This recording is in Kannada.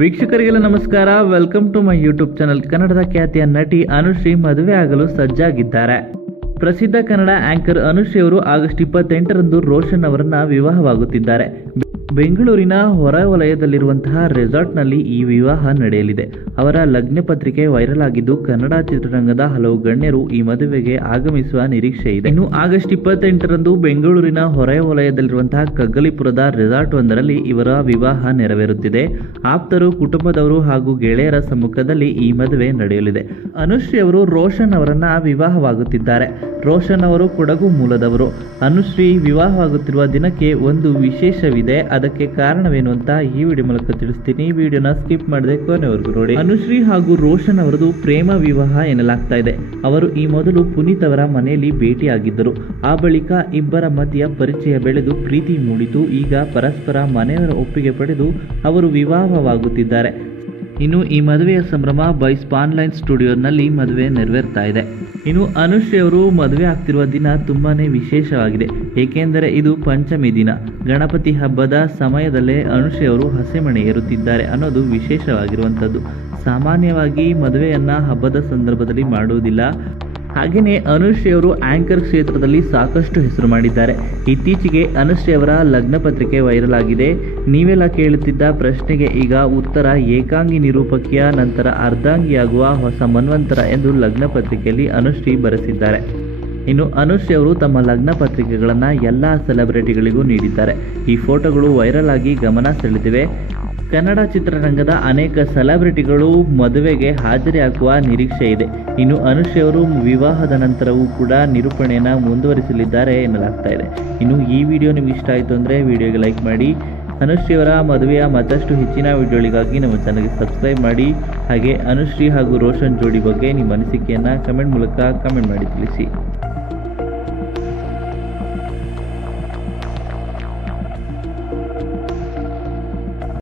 ವೀಕ್ಷಕರಿಗೆಲ್ಲ ನಮಸ್ಕಾರ. Welcome to my YouTube channel. ಕನ್ನಡದ ಖ್ಯಾತಿಯ ನಟಿ ಅನುಶ್ರೀ ಮದುವೆ ಆಗಲು ಸಜ್ಜಾಗಿದ್ದಾರೆ. ಪ್ರಸಿದ್ಧ ಕನ್ನಡ ಆಂಕರ್ ಅನುಶ್ರೀ ಅವರು ಆಗಸ್ಟ್ 28ರಂದು ರೋಷನ್ ಅವರನ್ನ ವಿವಾಹವಾಗುತ್ತಿದ್ದಾರೆ. ಬೆಂಗಳೂರಿನ ಹೊರವಲಯದಲ್ಲಿರುವಂತಹ ರೆಸಾರ್ಟ್ನಲ್ಲಿ ಈ ವಿವಾಹ ನಡೆಯಲಿದೆ. ಅವರ ಲಗ್ನ ಪತ್ರಿಕೆ ವೈರಲ್ ಆಗಿದ್ದು, ಕನ್ನಡ ಚಿತ್ರರಂಗದ ಹಲವು ಗಣ್ಯರು ಈ ಮದುವೆಗೆ ಆಗಮಿಸುವ ನಿರೀಕ್ಷೆ ಇದೆ. ಇನ್ನು ಆಗಸ್ಟ್ 28ರಂದು ಬೆಂಗಳೂರಿನ ಹೊರವಲಯದಲ್ಲಿರುವಂತಹ ಕಗ್ಗಲಿಪುರದ ರೆಸಾರ್ಟ್ ಒಂದರಲ್ಲಿ ಇವರ ವಿವಾಹ ನೆರವೇರುತ್ತಿದೆ. ಆಪ್ತರು, ಕುಟುಂಬದವರು ಹಾಗೂ ಗೆಳೆಯರ ಸಮ್ಮುಖದಲ್ಲಿ ಈ ಮದುವೆ ನಡೆಯಲಿದೆ. ಅನುಶ್ರೀ ಅವರು ರೋಷನ್ ಅವರನ್ನ ವಿವಾಹವಾಗುತ್ತಿದ್ದಾರೆ. ರೋಷನ್ ಅವರು ಕೊಡಗು ಮೂಲದವರು. ಅನುಶ್ರೀ ವಿವಾಹವಾಗುತ್ತಿರುವ ದಿನಕ್ಕೆ ಒಂದು ವಿಶೇಷವಿದೆ. ಅದಕ್ಕೆ ಕಾರಣವೇನು ಅಂತ ಈ ವಿಡಿಯೋ ಮೂಲಕ ತಿಳಿಸ್ತೀನಿ. ವಿಡಿಯೋನ ಸ್ಕಿಪ್ ಮಾಡದೆ ಕೊನೆವರೆಗೂ ನೋಡಿ. ಅನುಶ್ರೀ ಹಾಗೂ ರೋಷನ್ ಅವರದು ಪ್ರೇಮ ವಿವಾಹ ಎನ್ನಲಾಗ್ತಾ ಇದೆ. ಅವರು ಈ ಮೊದಲು ಪುನೀತ್ ಅವರ ಮನೆಯಲ್ಲಿ ಭೇಟಿಯಾಗಿದ್ದರು. ಆ ಬಳಿಕ ಇಬ್ಬರ ಮಧ್ಯ ಪರಿಚಯ ಬೆಳೆದು ಪ್ರೀತಿ ಮೂಡಿತು. ಈಗ ಪರಸ್ಪರ ಮನೆಯವರ ಒಪ್ಪಿಗೆ ಪಡೆದು ಅವರು ವಿವಾಹವಾಗುತ್ತಿದ್ದಾರೆ. ಇನ್ನು ಈ ಮದುವೆಯ ಸಂಭ್ರಮ ಬೈಸ್ ಆನ್ಲೈನ್ ಸ್ಟುಡಿಯೋನಲ್ಲಿ ಮದುವೆ ನೆರವೇರ್ತಾ ಇದೆ. ಇನ್ನು ಅನುಶ್ರೀ ಅವರು ಮದುವೆ ಆಗ್ತಿರುವ ದಿನ ತುಂಬಾನೇ ವಿಶೇಷವಾಗಿದೆ. ಏಕೆಂದರೆ ಇದು ಪಂಚಮಿ ದಿನ. ಗಣಪತಿ ಹಬ್ಬದ ಸಮಯದಲ್ಲೇ ಅನುಶ್ರೀ ಅವರು ಹಸೆಮಣೆ ಏರುತ್ತಿದ್ದಾರೆ ಅನ್ನೋದು ವಿಶೇಷವಾಗಿರುವಂಥದ್ದು. ಸಾಮಾನ್ಯವಾಗಿ ಮದುವೆಯನ್ನ ಹಬ್ಬದ ಸಂದರ್ಭದಲ್ಲಿ ಮಾಡುವುದಿಲ್ಲ. ಹಾಗೆಯೇ ಅನುಶ್ರೀ ಅವರು ಆಂಕರ್ ಕ್ಷೇತ್ರದಲ್ಲಿ ಸಾಕಷ್ಟು ಹೆಸರು ಮಾಡಿದ್ದಾರೆ. ಇತ್ತೀಚೆಗೆ ಅನುಶ್ರೀ ಅವರ ಲಗ್ನ ಪತ್ರಿಕೆ ವೈರಲ್ ಆಗಿದೆ. ನೀವೆಲ್ಲ ಕೇಳುತ್ತಿದ್ದ ಪ್ರಶ್ನೆಗೆ ಈಗ ಉತ್ತರ. ಏಕಾಂಗಿ ನಿರೂಪಕಿಯ ನಂತರ ಅರ್ಧಾಂಗಿಯಾಗುವ ಹೊಸ ಮನ್ವಂತರ ಎಂದು ಲಗ್ನ ಪತ್ರಿಕೆಯಲ್ಲಿ ಅನುಶ್ರೀ ಬರೆಸಿದ್ದಾರೆ. ಇನ್ನು ಅನುಶ್ರೀ ಅವರು ತಮ್ಮ ಲಗ್ನ ಪತ್ರಿಕೆಗಳನ್ನು ಎಲ್ಲ ಸೆಲೆಬ್ರಿಟಿಗಳಿಗೂ ನೀಡಿದ್ದಾರೆ. ಈ ಫೋಟೋಗಳು ವೈರಲ್ ಆಗಿ ಗಮನ ಸೆಳೆದಿವೆ. ಕನ್ನಡ ಚಿತ್ರರಂಗದ ಅನೇಕ ಸೆಲೆಬ್ರಿಟಿಗಳು ಮದುವೆಗೆ ಹಾಜರಿಯಾಗುವ ನಿರೀಕ್ಷೆ ಇದೆ. ಇನ್ನು ಅನುಶ್ರೀ ಅವರು ವಿವಾಹದ ನಂತರವೂ ಕೂಡ ನಿರೂಪಣೆಯನ್ನು ಮುಂದುವರಿಸಲಿದ್ದಾರೆ ಎನ್ನಲಾಗ್ತಾ ಇದೆ. ಇನ್ನು ಈ ವಿಡಿಯೋ ನಿಮ್ಗೆ ಇಷ್ಟ ಆಯಿತು ಅಂದರೆ ವಿಡಿಯೋಗೆ ಲೈಕ್ ಮಾಡಿ. ಅನುಶ್ರೀ ಅವರ ಮದುವೆಯ ಮತ್ತಷ್ಟು ಹೆಚ್ಚಿನ ವಿಡಿಯೋಗಳಿಗಾಗಿ ನಮ್ಮ ಚಾನಲ್ಗೆ ಸಬ್ಸ್ಕ್ರೈಬ್ ಮಾಡಿ. ಹಾಗೆ ಅನುಶ್ರೀ ಹಾಗೂ ರೋಷನ್ ಜೋಡಿ ಬಗ್ಗೆ ನಿಮ್ಮ ಅನಿಸಿಕೆಯನ್ನು ಕಮೆಂಟ್ ಮೂಲಕ ಕಮೆಂಟ್ ಮಾಡಿ ತಿಳಿಸಿ.